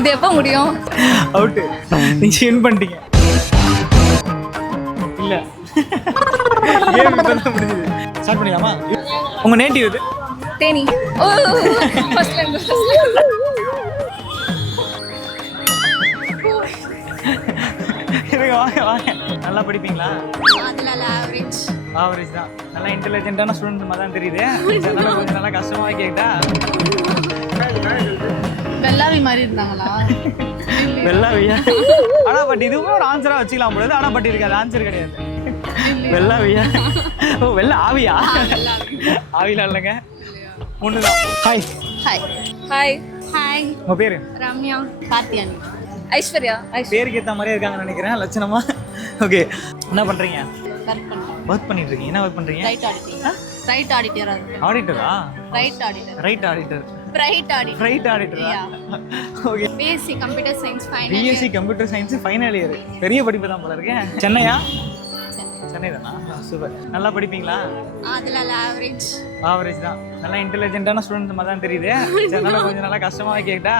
இது எப்போ முடியும்? அவுட்டு. நீங்க வின் பண்ணிட்டீங்க. இல்ல. கேம் இப்பதான் முடிஞ்சது. ஸ்டார்ட் பண்ணிடலாமா? உங்க நேட்டிவ் இது? தேனி. ஓ ஃபர்ஸ்ட்ல இருந்து. இருங்க வாங்க வாங்க. நல்லா படிப்பீங்களா? அதனால ஆவரேஜ். ஆவரேஜ் தான். நல்லா இன்டெலிஜென்ட்டான ஸ்டூடெண்ட் மாதிரி தான் தெரியுது. அதனால கொஞ்சம் நல்லா கஷ்டமா கேட்டா. வெள்ளாவி மாதிரி இருந்தாங்களா? வெள்ளாவியா? ஆனா பட் இதுவும் ஒரு ஆன்சரா வச்சுக்கலாம் போல. ஆனா பட் இதுக்கு அது ஆன்சர் கிடையாது. வெள்ளாவியா? ஓ வெள்ள ஆவியா? ஆவில இல்லைங்க. ஒண்ணுதான். ஹாய். ஹாய். ஹாய். ஹாய். உங்க பேரு? ரம்யா. கார்த்தியானி. ஐஸ்வர்யா. பேருக்கு ஏத்த மாதிரியே இருக்காங்கன்னு நினைக்கிறேன் லட்சணமா. ஓகே. என்ன பண்றீங்க? ஒர்க் பண்றேன். ஒர்க் பண்ணிட்டு இருக்கீங்க. என்ன ஒர்க் பண்றீங்க? Right auditing. ரைட் ஆடிட்டரா இருக்கேன். ஆடிட்டரா? Right auditor. Right auditor. Right auditor. Right ஆடிட்டரா? Okay. BSc computer science final. BSc computer science final year. பெரிய படிப்பு தான் போல இருக்கேன். சென்னையா? சென்னை தானா? சூப்பர். நல்லா படிப்பீங்களா? அதனால ஆவரேஜ். ஆவரேஜ் தான். நல்லா இன்டெலிஜென்ட்டான ஸ்டூடெண்ட் மாதிரி தான் தெரியுது. அதனால கொஞ்சம் நல்லா கஷ்டமா கேட்டா.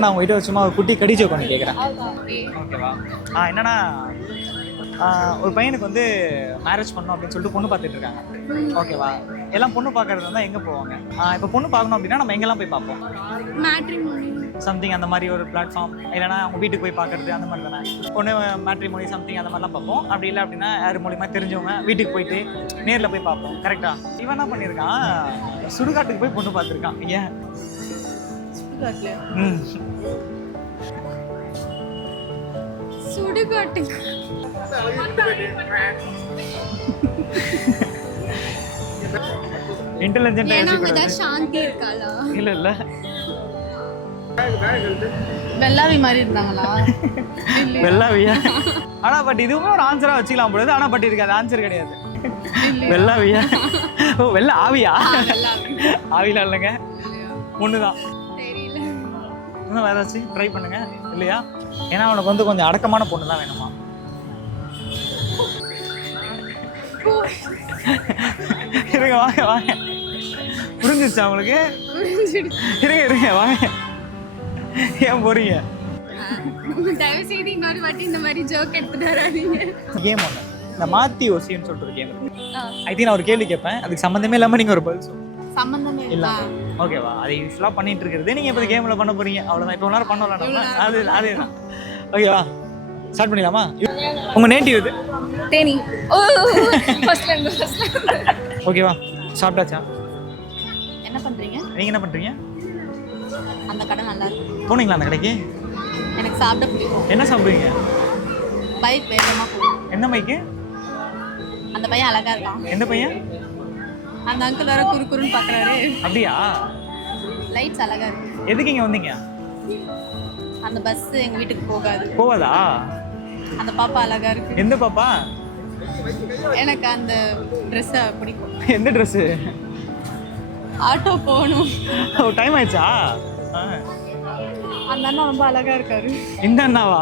நான் உங்ககிட்ட சும்மா ஒரு குட்டி கடிச்சு உட்காந்து கேட்குறேன். ஓகேவா? என்னன்னா ஒரு பையனுக்கு வந்து மேரேஜ் பண்ணணும் அப்படின்னு சொல்லிட்டு பொண்ணு பார்த்துட்டு இருக்காங்க. ஓகேவா? எல்லாம் பொண்ணு பார்க்கறது இருந்தால் எங்கே போவாங்க? இப்போ பொண்ணு பார்க்கணும் அப்படின்னா நம்ம எங்கெல்லாம் போய் பார்ப்போம்? மேட்ரிமோனி. சம்திங் அந்த மாதிரி ஒரு பிளாட்ஃபார்ம், இல்லைனா அவங்க வீட்டுக்கு போய் பார்க்கறது அந்த மாதிரி தானே. பொண்ணு மேட்ரிமோனி சம்திங் அந்த மாதிரிலாம் பார்ப்போம். அப்படி இல்லை அப்படின்னா யார் மூலியமாக தெரிஞ்சவங்க வீட்டுக்கு போயிட்டு நேரில் போய் பார்ப்போம். கரெக்டா? இவன் என்ன பண்ணியிருக்கான்? சுடுகாட்டுக்கு போய் பொண்ணு பார்த்துருக்கான். ஏன்? சுடுகாட்டுக்கு. இன்டெலிஜென்ட்டா யோசிக்கக்கூடாது. சாந்தி இருக்காளா? இல்ல இல்ல. வெள்ளாவி மாதிரி இருந்தாங்களா? வெள்ளாவியா? ஆனா பட் இதுவும் ஒரு ஆன்சரா வச்சுக்கலாம் போல. ஆனா பட் இதுக்கு அது ஆன்சர் கிடையாது. வெள்ளாவியா? ஓ வெள்ள ஆவியா? ஆவில இல்லைங்க. ஒண்ணுதான். தெரியல. இன்னும் வேற ஏதாச்சும் ட்ரை பண்ணுங்க. இல்லையா? ஏன்னா அவனுக்கு வந்து கொஞ்சம் அடக்கமான பொண்ணு தான் வேணுமா. இருங்க வாங்க வாங்க. புரிஞ்சிருச்சா உங்களுக்கு? இருங்க இருங்க வாங்க. ஏன் போறீங்க? தயவு செய்து இன்னொரு வாட்டி இந்த மாதிரி ஜோக் எடுத்துட்டு வராதீங்க. கேம் ஒன்று இந்த மாத்தி ஓசின்னு சொல்லிட்டு ஒரு கேம் இருக்கு. ஐ திங்க் நான் ஒரு கேள்வி கேட்பேன், அதுக்கு சம்மந்தமே இல்லாமல் நீங்கள் ஒரு பதில் சொல்லுங்கள். சம்பந்தமே இல்லை ஓகேவா? அதை யூஸ்வலாக பண்ணிட்டு இருக்கிறது நீங்கள் இப்போ கேமில் பண்ண போறீங்க. அவ்வளோதான். இப்போ நேரம் பண்ணலாம் நம்ம. அதே தான். ஓகேவா? ஸ்டார்ட் பண்ணிடலாமா? உங்கள் நேட்டிவ் இது? தேனி. ஓ ஃபர்ஸ்ட்ல இருந்து. ஓகேவா? சாப்பிட்டாச்சா? என்ன பண்றீங்க? நீங்கள் என்ன பண்ணுறீங்க? அந்த கடை நல்லா இருக்கு. போனீங்களா அந்த கடைக்கு? எனக்கு சாப்பிட பிடிக்கும். என்ன சாப்பிடுவீங்க? பைக் வேகமா போகும். எந்த மைக்கு? அந்த பையன் அழகா இருக்கான். எந்த பையன்? அந்த அங்கிள் வேற குறுக்குறுன்னு பாக்குறாரு. அப்படியா? லைட்ஸ் அழகா இருக்கு. எதுக்கு இங்கே வந்தீங்க? அந்த பஸ் எங்க வீட்டுக்கு போகாது. போவாதா? அந்த பாப்பா அழகா இருக்கு. எந்த பாப்பா? எனக்கு அந்த ட்ரெஸ்ஸை பிடிக்கும். எந்த ட்ரெஸ்ஸு? ஆட்டோ போகணும். ஓ டைம் ஆயிடுச்சா? அந்த அண்ணா ரொம்ப அழகா இருக்காரு. இந்த அண்ணாவா?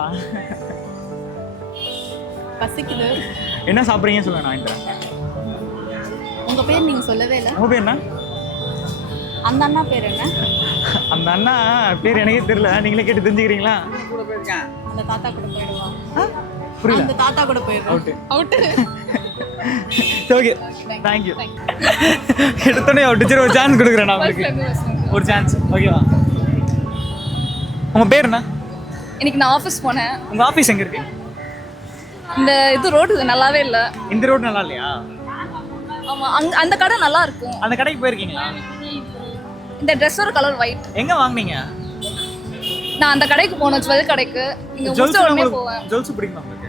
பசிக்குது. என்ன சாப்பிட்றீங்கன்னு சொல்லுங்க, நான் வாங்கிக்கிறேன். உங்க பேர் நீங்க சொல்லவே இல்லை. உங்க பேர் என்ன? அந்த அண்ணா பேர் என்ன? அந்த அண்ணா பேர் எனக்கே தெரியல. நீங்களே கேட்டு தெரிஞ்சுக்கிறீங்களா? அந்த தாத்தா கூட போயிடுவான். புரியல. அந்த தாத்தா கூட போயிடுவான். அவுட்டு. அவுட்டு. Okay thank you. எடுத்தோடனே டீச்சர் ஒரு சான்ஸ் கொடுக்குறேன் நான் உங்களுக்கு. ஒரு சான்ஸ் ஓகேவா? உங்கள் பேர் என்ன? இன்னைக்கு நான் ஆஃபீஸ் போனேன். உங்கள் ஆஃபீஸ் எங்கே இருக்கு? இந்த இது ரோடு நல்லாவே இல்லை. இந்த ரோடு நல்லா இல்லையா? ஆமாம், அந்த கடை நல்லா இருக்கும். அந்த கடைக்கு போயிருக்கீங்களா? இந்த ட்ரெஸ்ஸோட கலர் ஒயிட். எங்கே வாங்குனீங்க? நான் அந்த கடைக்கு போனேன், ஜுவல் கடைக்கு. இங்கே முடிச்ச உடனே போவேன். ஜுவல்ஸ் பிடிக்குமா உங்களுக்கு?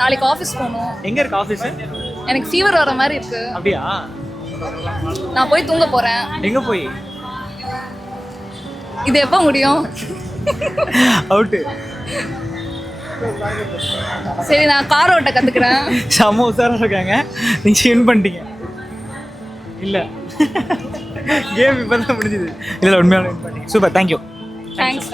நாளைக்கு ஆஃபீஸ் போகணும். எங்கே இருக்கு ஆஃபீஸு? எனக்கு ஃபீவர் வர மாதிரி இருக்கு. அப்படியா? நான் போய் தூங்க போகிறேன். எங்கே போய்? இது எப்போ முடியும்? அவுட்டு. சரி, நான் கார் ஓட்ட கற்றுக்கிறேன். செம்ம உசாராக இருக்காங்க. நீங்கள் வின் பண்ணிட்டீங்க. இல்லை கேம் இப்போ தான் முடிஞ்சுது. இல்லை உண்மையான வின் பண்ணிட்டீங்க. Super thank you. தேங்க்ஸ்.